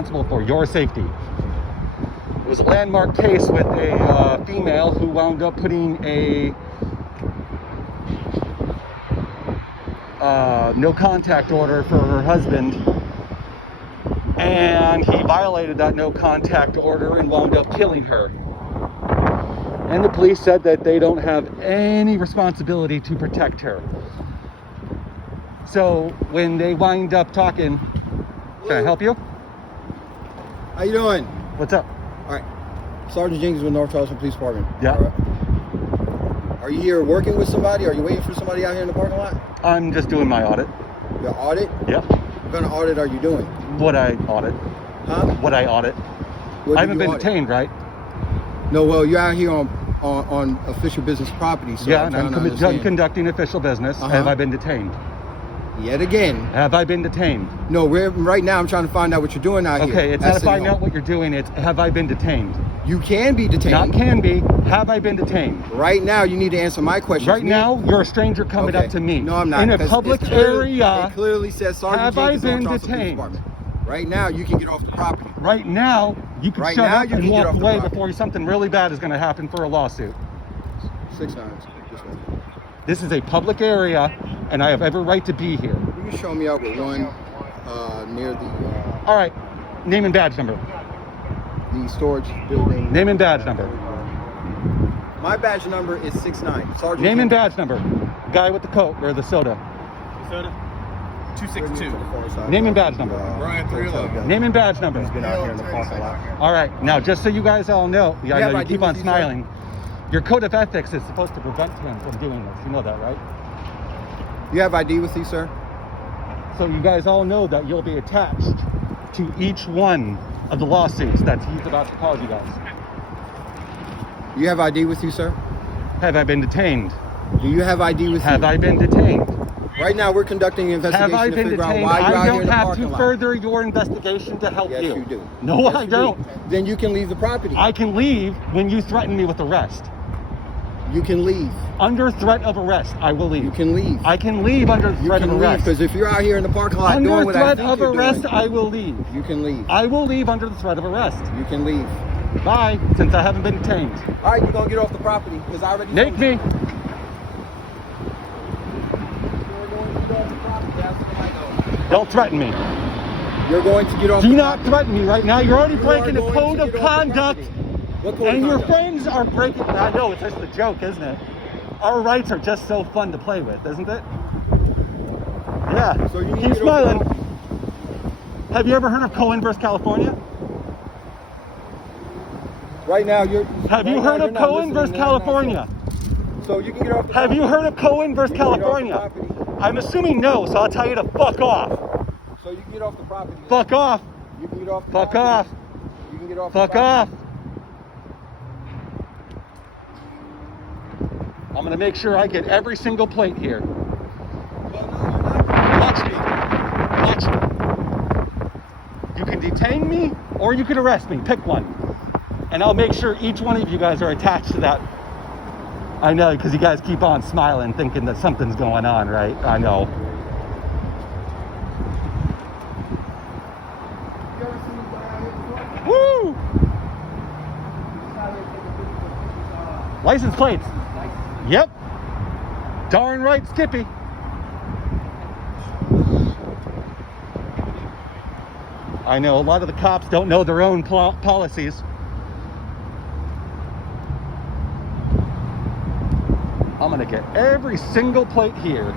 responsible for your safety. It was a landmark case with a female who wound up putting a no contact order for her husband, and he violated that no contact order and wound up killing her. And the police said that they don't have any responsibility to protect her. So when they wind up talking, can I help you? How you doing? What's up? All right, Sergeant Jenkins with North Charleston Police Department. Yeah. All right. Are you here working with somebody? Are you waiting for somebody out here in the parking lot? I'm just doing my audit. Your audit? Yep. What kind of audit are you doing? What I audit. Huh? What I audit. What I haven't do you been audit? detained, right? No, well, you're out here on official business property. So Yeah, I'm and trying to I'm understand. conducting official business. Have I been detained? Yet again. Have I been detained? No, right now I'm trying to find out what you're doing out here. Okay, it's not That's to find it. out what you're doing, it's have I been detained? You can be detained. Not can be, have I been detained? Right now, you need to answer my question. Right now, you're a stranger coming Okay. up to me. No, I'm not. In a 'cause public it's clearly- area. It clearly says Sergeant Have I Jenkins, been North Charleston Police detained? Department. Right now, you can get off the property. Right now, you can Right shut now, up you and can get walk off the away property. before something really bad is going to happen for a lawsuit. 6 times. This way. This is a public area, and I have every right to be here. You can show me out with one near All right, name and badge number. the storage building. Name and badge number. My badge number is 69. Sergeant Name and Jenkins. badge number. Guy with the Coke or the soda. Soda? 262. Name and badge number. Brian 311. Name and badge number. Been out here in the parking lot. All right, now just so you guys all know, I have know you ID keep with on you, sir? smiling. Your code of ethics is supposed to prevent him from doing this. You know that, right? You have ID with you, sir? So you guys all know that you'll be attached to each one of the lawsuits that he's about to cause you guys. You have ID with you, sir? Have I been detained? Do you have ID with Have you? I been detained? Right now, we're conducting an investigation Have I to been figure out detained? why you're I out here don't in the have parking to lot. further your investigation to help Yes, you. you do. No, Yes, I you don't. do. Then you can leave the property. I can leave when you threaten me with arrest. You can leave. Under threat of arrest, I will leave. You can leave. I can leave under You threat can of leave arrest. because if you're out here in the parking lot Under doing what I threat think of you're arrest, doing, I will leave. you can leave. I will leave under the threat of arrest. You can leave. Bye, since I haven't been detained. All right, you're gonna get off the property because I already. Make told you. me. Don't threaten me. You're going to get off. Do the not property. threaten me right now. You're already You breaking are the going code to of get off the conduct. property. What code And of your conduct? friends are breaking. I know, it's just a joke, isn't it? Our rights are just so fun to play with, isn't it? Yeah. So you need Keep to get off the smiling. Have you ever heard of Cohen versus California? Right now, you're. Have you right heard now, of you're not Cohen versus listening, you're not California? listening. So you can get off the Have property. you heard of Cohen versus You can get off the California? property. I'm assuming no, so I'll tell you to fuck off. So you can get off the property. Fuck off. You can get off the Fuck property. off. You can get off. Fuck the off. property. I'm gonna make sure I get every single plate here. Well, no, you're not. Watch me. Watch me. You can detain me or you can arrest me. Pick one. And I'll make sure each one of you guys are attached to that. I know, because you guys keep on smiling thinking that something's going on, right? I know. You ever seen this guy out here before? Woo! He's out here taking pictures of License plates. license. Yep. Darn right, Skippy. I know a lot of the cops don't know their own policies. I'm gonna get every single plate here.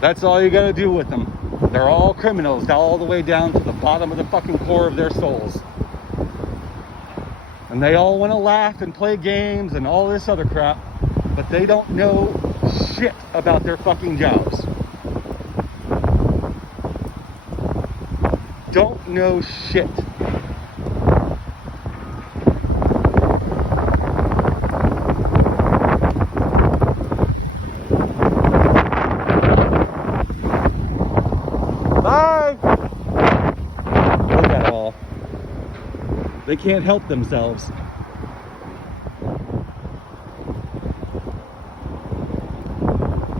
That's all you gotta do with them. They're all criminals, all the way down to the bottom of the fucking core of their souls. And they all want to laugh and play games and all this other crap, but they don't know shit about their fucking jobs. Don't know shit. They can't help themselves.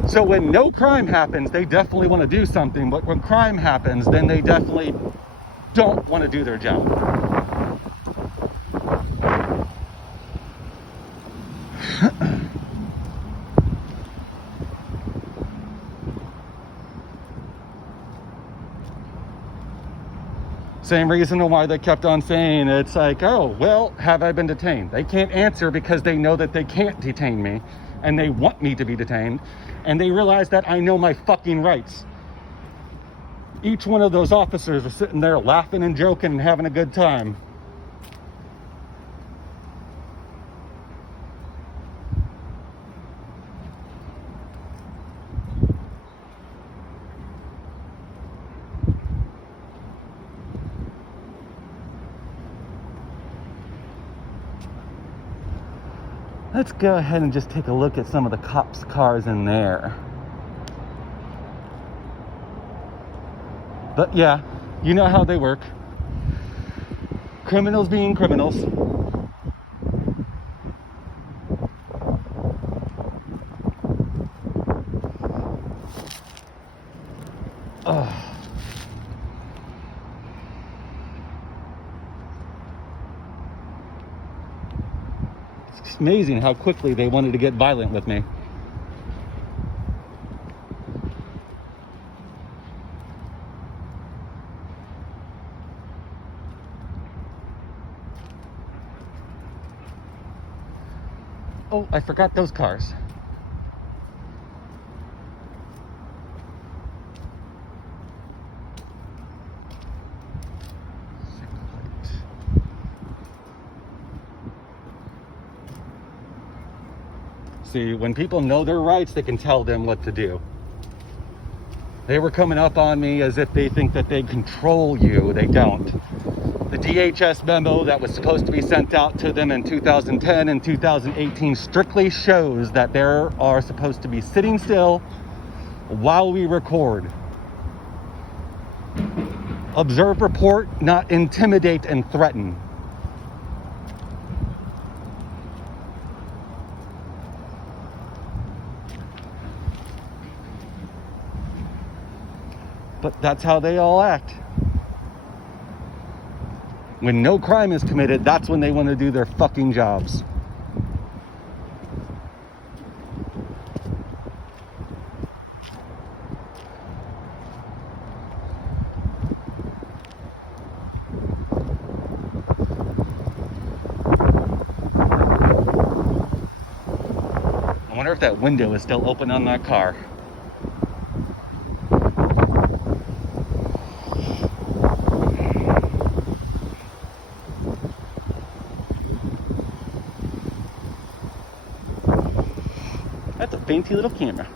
So when no crime happens, they definitely want to do something, but when crime happens, then they definitely don't want to do their job. Same reason why they kept on saying, it's like, oh, well, have I been detained? They can't answer because they know that they can't detain me, and they want me to be detained, and they realize that I know my fucking rights. Each one of those officers are sitting there laughing and joking and having a good time. Let's go ahead and just take a look at some of the cops' cars in there. But yeah, you know how they work. Criminals being criminals. Ugh. It's amazing how quickly they wanted to get violent with me. Oh, I forgot those cars. See, when people know their rights, they can tell them what to do. They were coming up on me as if they think that they control you. They don't. The DHS memo that was supposed to be sent out to them in 2010 and 2018 strictly shows that they are supposed to be sitting still while we record. Observe, report, not intimidate and threaten. But that's how they all act. When no crime is committed, that's when they want to do their fucking jobs. I wonder if that window is still open on that car. That's a fancy little camera.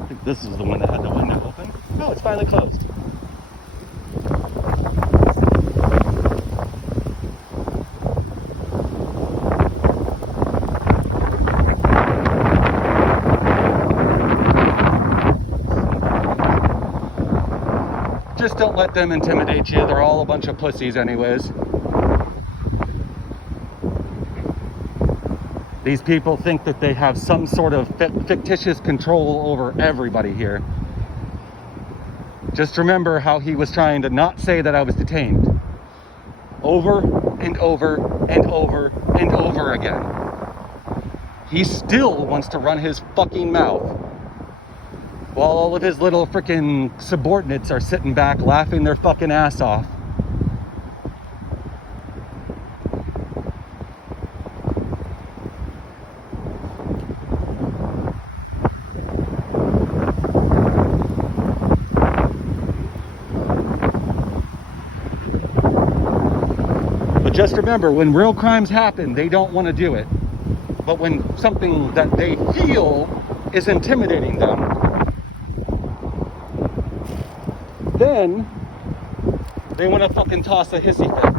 I think this is the one that had the window open. Oh, it's finally closed. Just don't let them intimidate you. They're all a bunch of pussies anyways. These people think that they have some sort of fictitious control over everybody here. Just remember how he was trying to not say that I was detained. Over and over and over and over again. He still wants to run his fucking mouth, while all of his little freaking subordinates are sitting back laughing their fucking ass off. Just remember, when real crimes happen, they don't want to do it. But when something that they feel is intimidating them, then they want to fucking toss a hissy fit.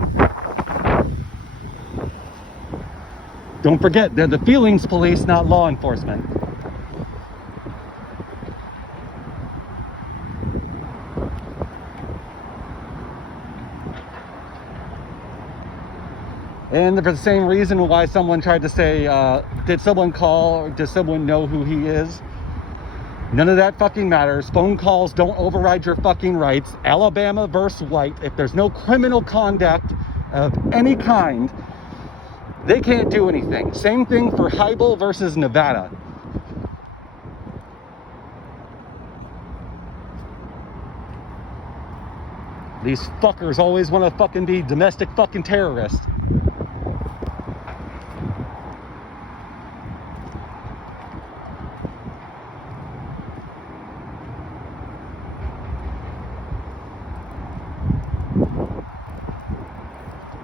Don't forget, they're the feelings police, not law enforcement. And for the same reason why someone tried to say, did someone call or does someone know who he is? None of that fucking matters. Phone calls don't override your fucking rights. Alabama versus White. If there's no criminal conduct of any kind, they can't do anything. Same thing for Hybel versus Nevada. These fuckers always want to fucking be domestic fucking terrorists.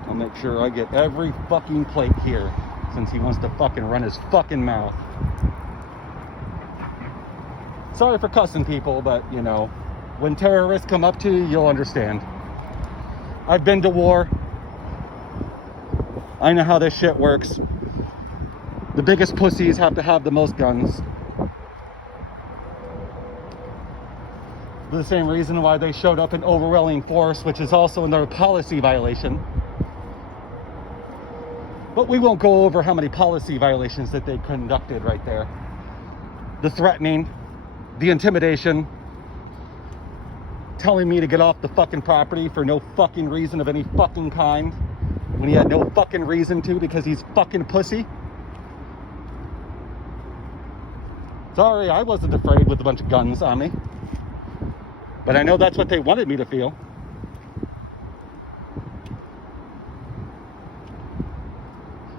I'll make sure I get every fucking plate here since he wants to fucking run his fucking mouth. Sorry for cussing people, but you know, when terrorists come up to you, you'll understand. I've been to war. I know how this shit works. The biggest pussies have to have the most guns. For the same reason why they showed up in overwhelming force, which is also another policy violation. But we won't go over how many policy violations that they conducted right there. The threatening, the intimidation, telling me to get off the fucking property for no fucking reason of any fucking kind when he had no fucking reason to because he's fucking pussy. Sorry, I wasn't afraid with a bunch of guns on me. But I know that's what they wanted me to feel.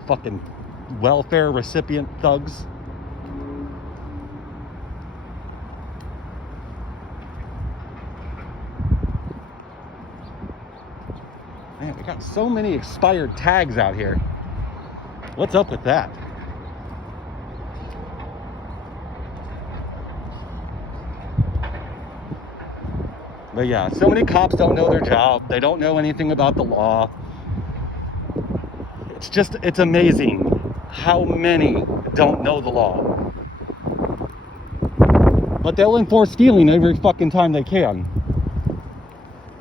Fucking welfare recipient thugs. Man, we got so many expired tags out here. What's up with that? But yeah, so many cops don't know their job. They don't know anything about the law. It's amazing how many don't know the law. But they'll enforce stealing every fucking time they can.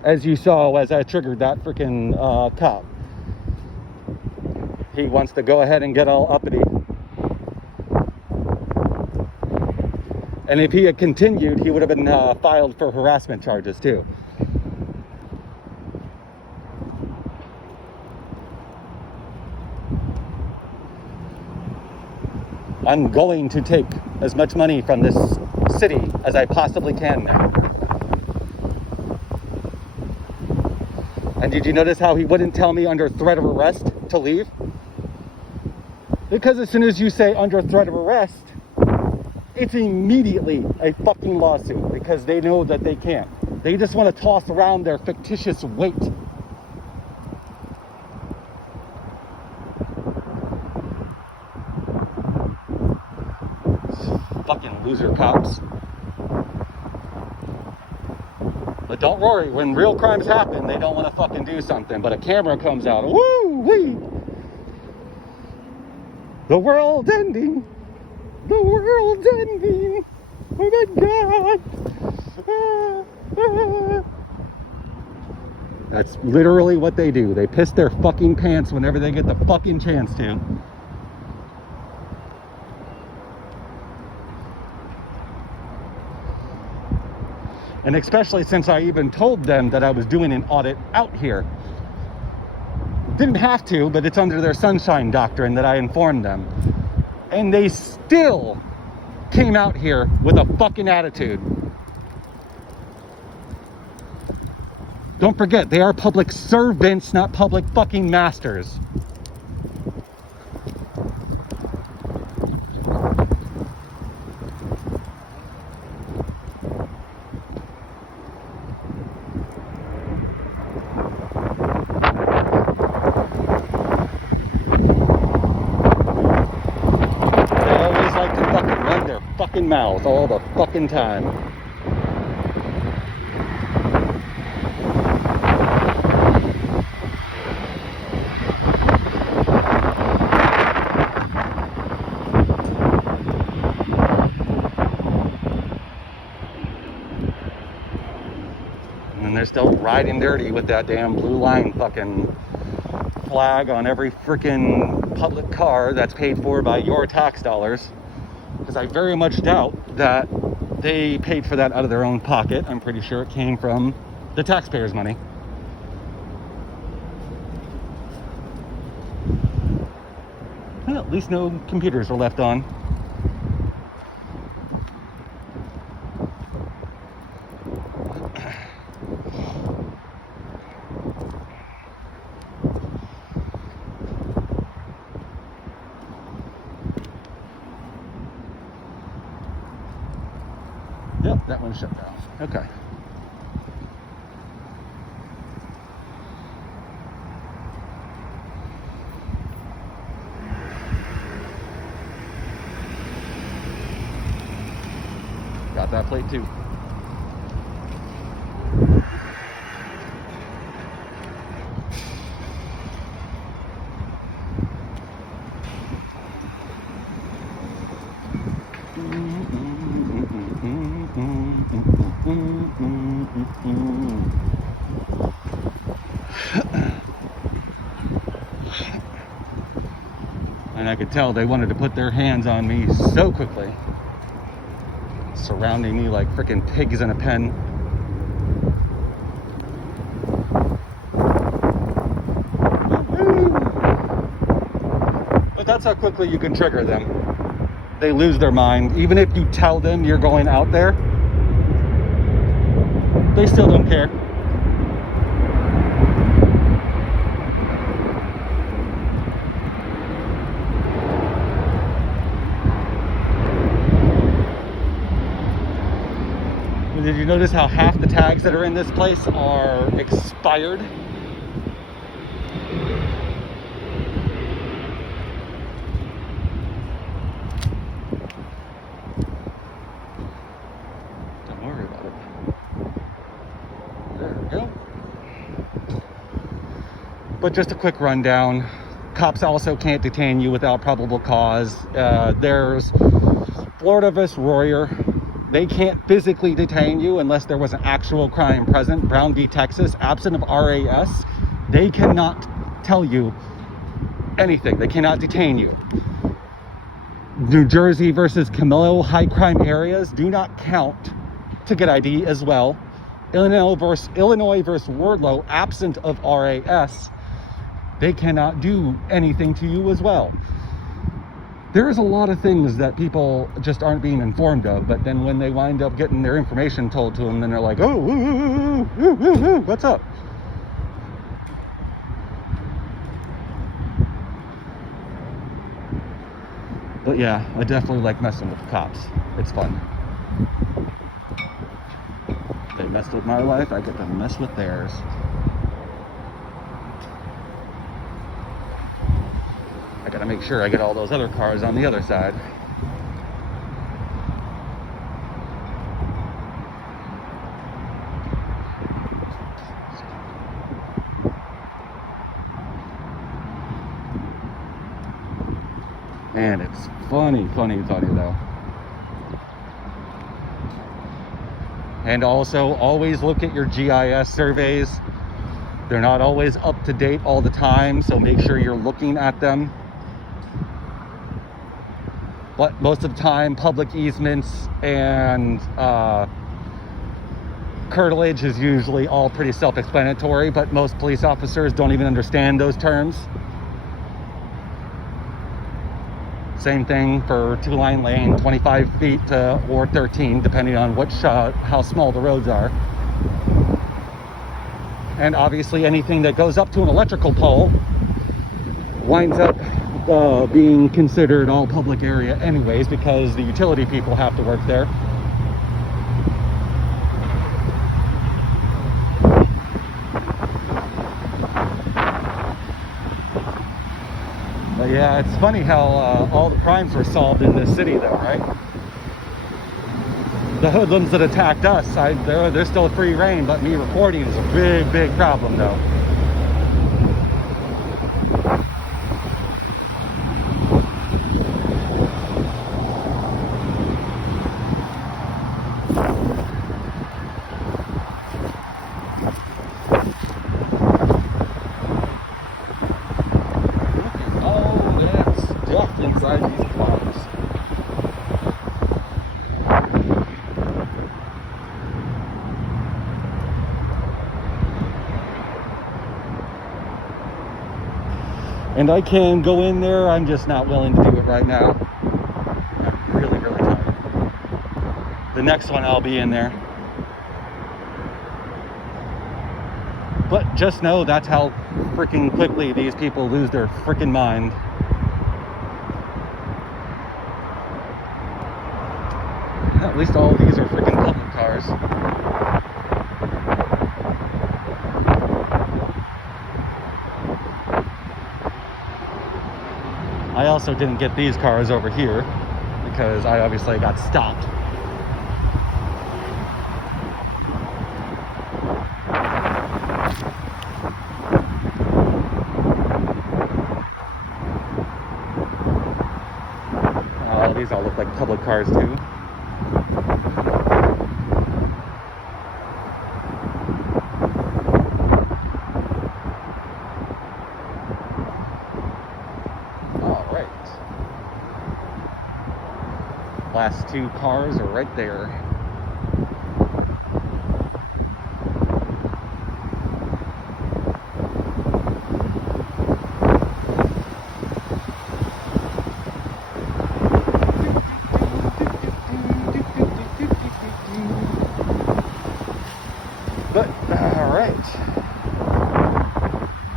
As you saw as I triggered that freaking cop. He wants to go ahead and get all uppity. And if he had continued, he would have been filed for harassment charges too. I'm going to take as much money from this city as I possibly can now. And did you notice how he wouldn't tell me under threat of arrest to leave? Because as soon as you say under threat of arrest, it's immediately a fucking lawsuit because they know that they can't. They just want to toss around their fictitious weight. Fucking loser cops. But don't worry, when real crimes happen, they don't want to fucking do something. But a camera comes out, woo-wee! The world's ending! The world's ending! Oh my God! That's literally what they do. They piss their fucking pants whenever they get the fucking chance to. And especially since I even told them that I was doing an audit out here. Didn't have to, but it's under their sunshine doctrine that I informed them. And they still came out here with a fucking attitude. Don't forget, they are public servants, not public fucking masters. Mouth all the fucking time. And they're still riding dirty with that damn blue line fucking flag on every freaking public car that's paid for by your tax dollars, because I very much doubt that they paid for that out of their own pocket. I'm pretty sure it came from the taxpayers' money. Well, at least no computers were left on. Yep, that one's shut down. Okay. Got that plate too. And I could tell they wanted to put their hands on me so quickly, surrounding me like freaking pigs in a pen. But that's how quickly you can trigger them. They lose their mind. Even if you tell them you're going out there, they still don't care. Did you notice how half the tags that are in this place are expired? Don't worry about it. There we go. But just a quick rundown. Cops also can't detain you without probable cause. There's Florida vs. Royer. They can't physically detain you unless there was an actual crime present. Brown v. Texas, absent of RAS, they cannot tell you anything. They cannot detain you. New Jersey versus Camillo, high crime areas do not count to get ID as well. Illinois versus Wardlow, absent of RAS, they cannot do anything to you as well. There's a lot of things that people just aren't being informed of, but then when they wind up getting their information told to them, then they're like, oh, what's up? But yeah, I definitely like messing with the cops. It's fun. They messed with my life, I get to mess with theirs. I gotta make sure I get all those other cars on the other side. Man, it's funny though. And also, always look at your GIS surveys. They're not always up to date all the time, so make sure you're looking at them. But most of the time, public easements and curtilage is usually all pretty self-explanatory, but most police officers don't even understand those terms. Same thing for two-line lane, 25 feet or 13, depending on which how small the roads are. And obviously anything that goes up to an electrical pole winds up being considered all public area anyways, because the utility people have to work there. But yeah, it's funny how all the crimes were solved in this city though, right? The hoodlums that attacked us, they're still free reign, but me recording is a big problem though. And I can go in there, I'm just not willing to do it right now. I'm really, really tired. The next one I'll be in there. But just know that's how freaking quickly these people lose their freaking mind. At least all of these are freaking public cars. I also didn't get these cars over here because I obviously got stopped. These all look like public cars too. All right. Last two cars are right there. But, alright.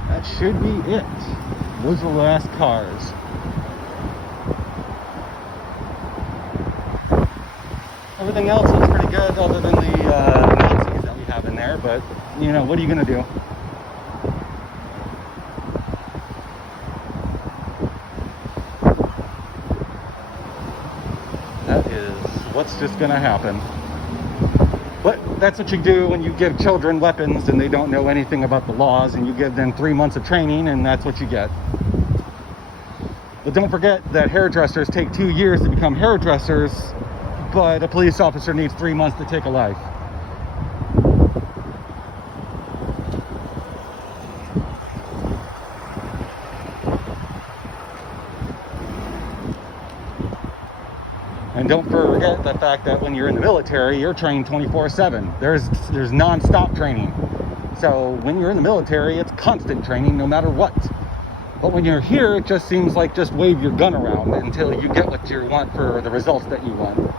That should be it. Those are the last cars. Everything else looks pretty good other than the Nazis that we have in there, but, you know, what are you going to do? That is what's just going to happen. But that's what you do when you give children weapons and they don't know anything about the laws, and you give them 3 months of training, and that's what you get. But don't forget that hairdressers take 2 years to become hairdressers, but a police officer needs 3 months to take a life. And don't forget the fact that when you're in the military, you're trained 24/7. There's non-stop training. So when you're in the military, it's constant training no matter what. But when you're here, it just seems like just wave your gun around until you get what you want for the results that you want.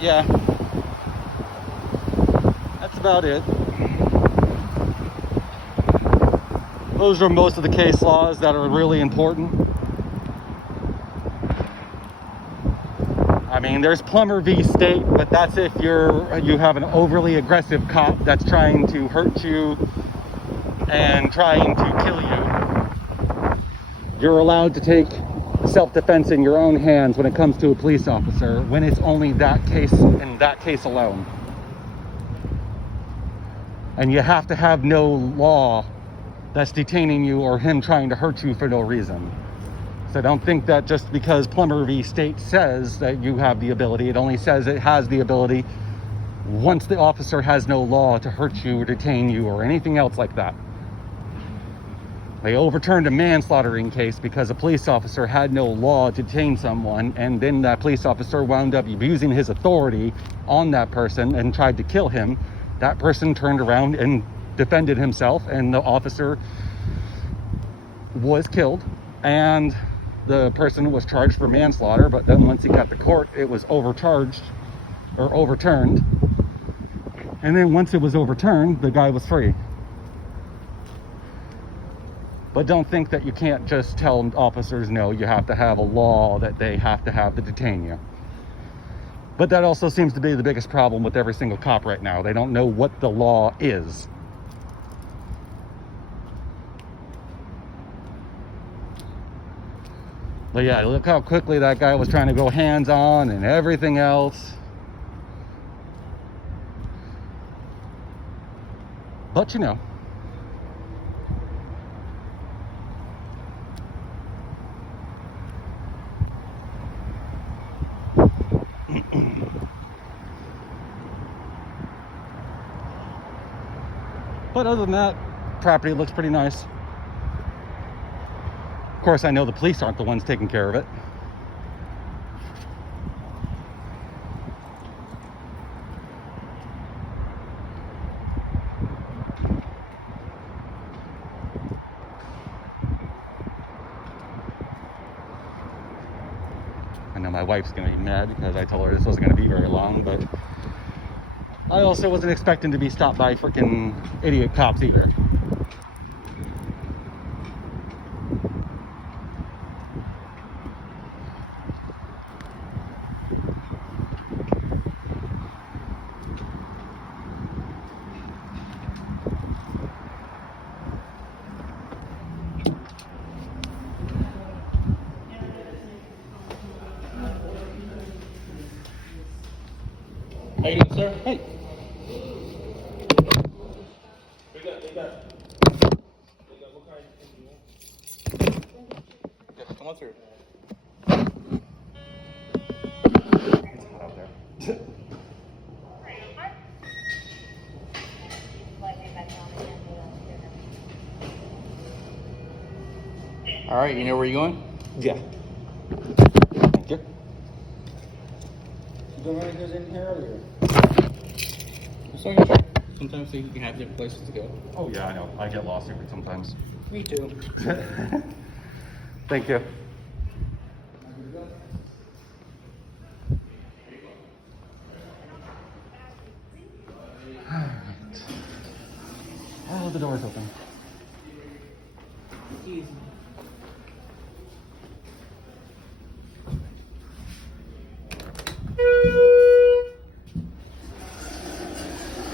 Yeah, that's about it. Those are most of the case laws that are really important. I mean, there's Plummer v. State, but that's if you have an overly aggressive cop that's trying to hurt you and trying to kill you. You're allowed to take self-defense in your own hands when it comes to a police officer, when it's only that case and that case alone. And you have to have no law that's detaining you or him trying to hurt you for no reason. So don't think that just because Plummer v. State says that you have the ability, it only says it has the ability once the officer has no law to hurt you or detain you or anything else like that. They overturned a manslaughtering case because a police officer had no law to detain someone, and then that police officer wound up abusing his authority on that person and tried to kill him. That person turned around and defended himself, and the officer was killed, and the person was charged for manslaughter, but then once he got to court, it was overturned. And then once it was overturned, the guy was free. But don't think that you can't just tell officers, no, you have to have a law that they have to have to detain you. But that also seems to be the biggest problem with every single cop right now. They don't know what the law is. But yeah, look how quickly that guy was trying to go hands-on and everything else. But you know. But other than that, property looks pretty nice. Of course, I know the police aren't the ones taking care of it. I know my wife's gonna be mad because I told her this wasn't gonna be very long, but I also wasn't expecting to be stopped by freaking idiot cops either. How you doing, sir? Hey, They got what kind do you want? Yeah, come on through. it's hot out there. All right, you know where you're going? Yeah. Thank you. You don't want to go in here earlier. So you sure. Sometimes you can have different places to go. Oh yeah, I know. I get lost here sometimes. Me too. Thank you. Alright. Oh, the door's open. Easy.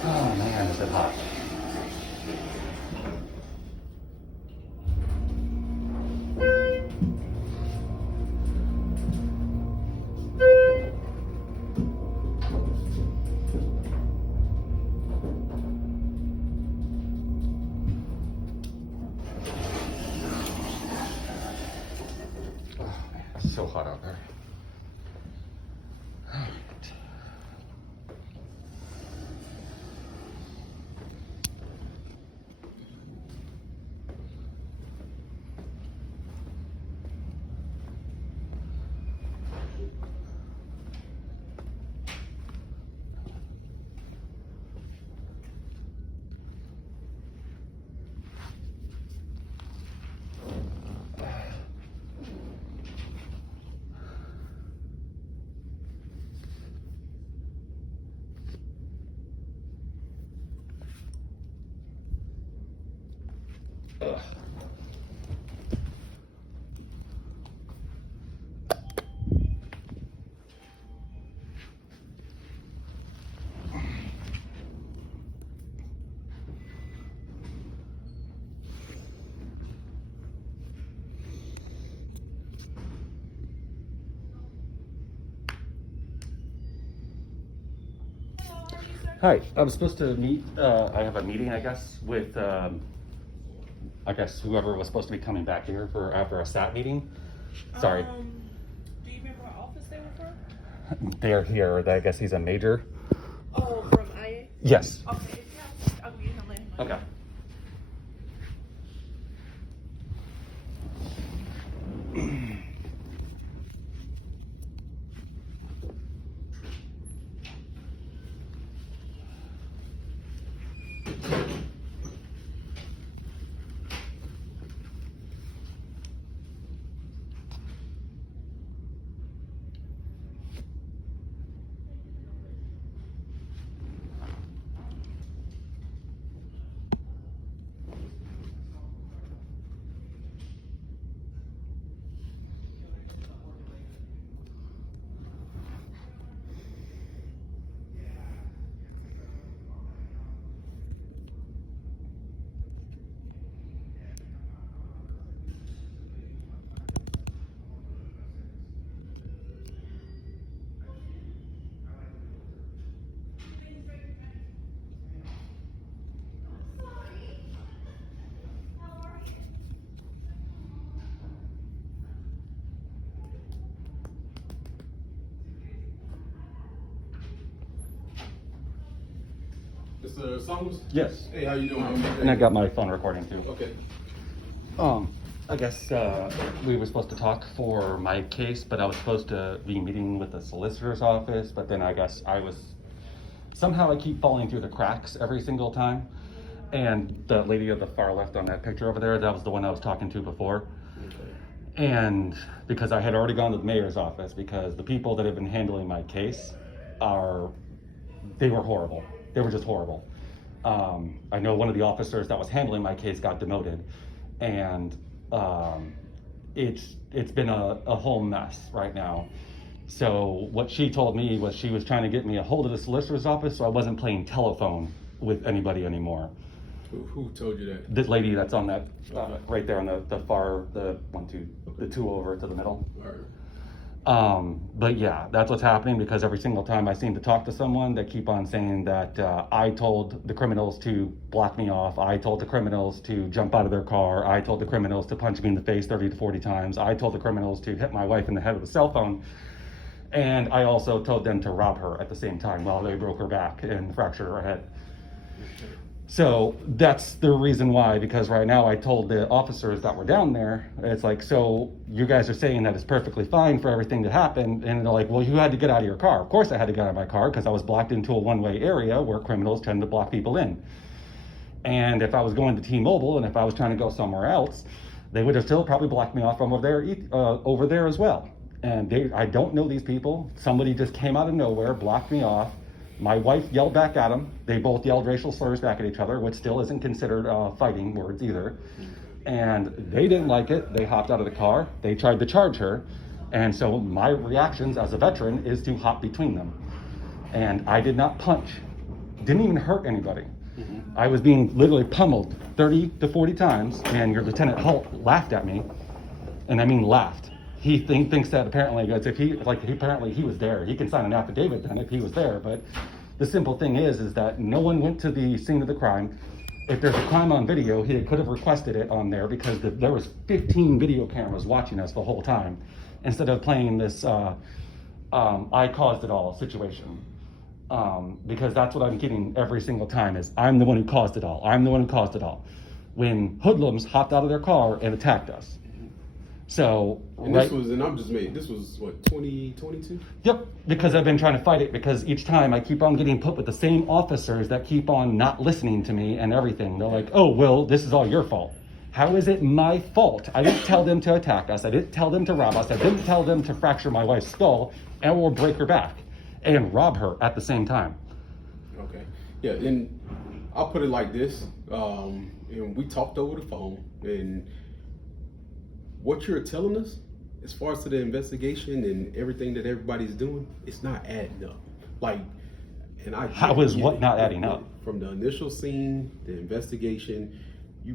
Oh man, is it hot. Oh man, it's so hot out there. Alright. Ugh. Hi, I'm supposed to meet, I have a meeting, I guess, with, I guess whoever was supposed to be coming back here for, after a SAT meeting. Sorry. Do you remember what office they were from? They're here, I guess he's a major. Oh, from IA? Yes. Okay, yeah, I'll get him later. Okay. Mr. Summers? Yes. Hey, how you doing? And I got my phone recording too. Okay. I guess we were supposed to talk for my case, but I was supposed to be meeting with the solicitor's office, but then I guess somehow I keep falling through the cracks every single time. And the lady on the far left on that picture over there, that was the one I was talking to before. Okay. And because I had already gone to the mayor's office, because the people that have been handling my case they were horrible. They were just horrible. I know one of the officers that was handling my case got demoted, and it's been a whole mess right now. So what she told me was she was trying to get me a hold of the solicitor's office so I wasn't playing telephone with anybody anymore. Who told you that? This lady that's on that right there on the far, the two over to the middle. All right. But yeah, that's what's happening, because every single time I seem to talk to someone, they keep on saying that I told the criminals to block me off. I told the criminals to jump out of their car. I told the criminals to punch me in the face 30 to 40 times. I told the criminals to hit my wife in the head with a cell phone. And I also told them to rob her at the same time while they broke her back and fractured her head. So that's the reason why, because right now I told the officers that were down there, it's like, so you guys are saying that it's perfectly fine for everything to happen. And they're like, well, you had to get out of your car. Of course I had to get out of my car, because I was blocked into a one-way area where criminals tend to block people in. And if I was going to T-Mobile and if I was trying to go somewhere else, they would have still probably blocked me off from over there as well. And I don't know these people. Somebody just came out of nowhere, blocked me off. My wife yelled back at them. They both yelled racial slurs back at each other, which still isn't considered fighting words either. And they didn't like it. They hopped out of the car. They tried to charge her. And so my reactions as a veteran is to hop between them. And I did not punch. Didn't even hurt anybody. I was being literally pummeled 30 to 40 times, and your Lieutenant Holt laughed at me. And I mean laughed. He thinks that apparently, apparently he was there. He can sign an affidavit then if he was there. But the simple thing is that no one went to the scene of the crime. If there's a crime on video, he could have requested it on there, because there was 15 video cameras watching us the whole time, instead of playing this I caused it all situation. Because that's what I'm getting every single time, is I'm the one who caused it all. I'm the one who caused it all. When hoodlums hopped out of their car and attacked us. So, And this was what, 2022? Yep, because I've been trying to fight it, because each time I keep on getting put with the same officers that keep on not listening to me and everything. They're like, oh, Will, this is all your fault. How is it my fault? I didn't tell them to attack us. I didn't tell them to rob us. I didn't tell them to fracture my wife's skull or break her back and rob her at the same time. Okay. Yeah, and I'll put it like this. And we talked over the phone, and what you're telling us, as far as to the investigation and everything that everybody's doing, it's not adding up. How is what not adding up? From the initial scene, the investigation,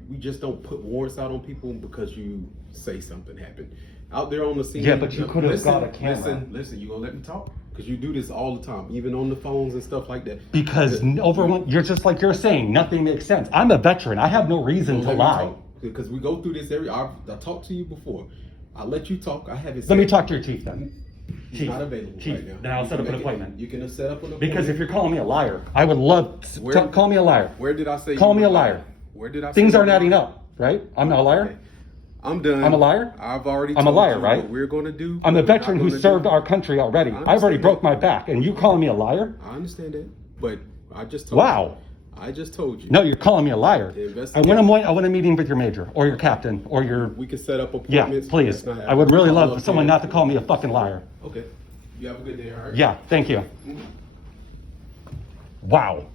we just don't put warrants out on people because you say something happened. Out there on the scene. Yeah, but you could have got a camera. Listen, you gonna let me talk? Because you do this all the time, even on the phones and stuff like that. Because you're just like you're saying, nothing makes sense. I'm a veteran. I have no reason to lie. Because we go through this I talked to you before. I let you talk. I haven't. Let me talk to your chief then. He's not available right now. Then I'll set up an appointment. You can set up an appointment. Because if you're calling me a liar, I would love to call me a liar. Where did I say? Call me a liar. Where did I? Things aren't adding up, right? I'm not a liar. Okay. I'm done. I'm a liar? I'm a liar, right? What we're going to do. I'm a veteran who served our country already. I've already broke my back, and you calling me a liar? I understand that, but I just told Wow. you. I just told you. No, you're calling me a liar. I want a meeting with your major or your captain or your. We can set up appointments. Yeah, please. I would really love for someone not to call me a fucking liar. Okay. You have a good day, all right? Yeah, thank you. Wow.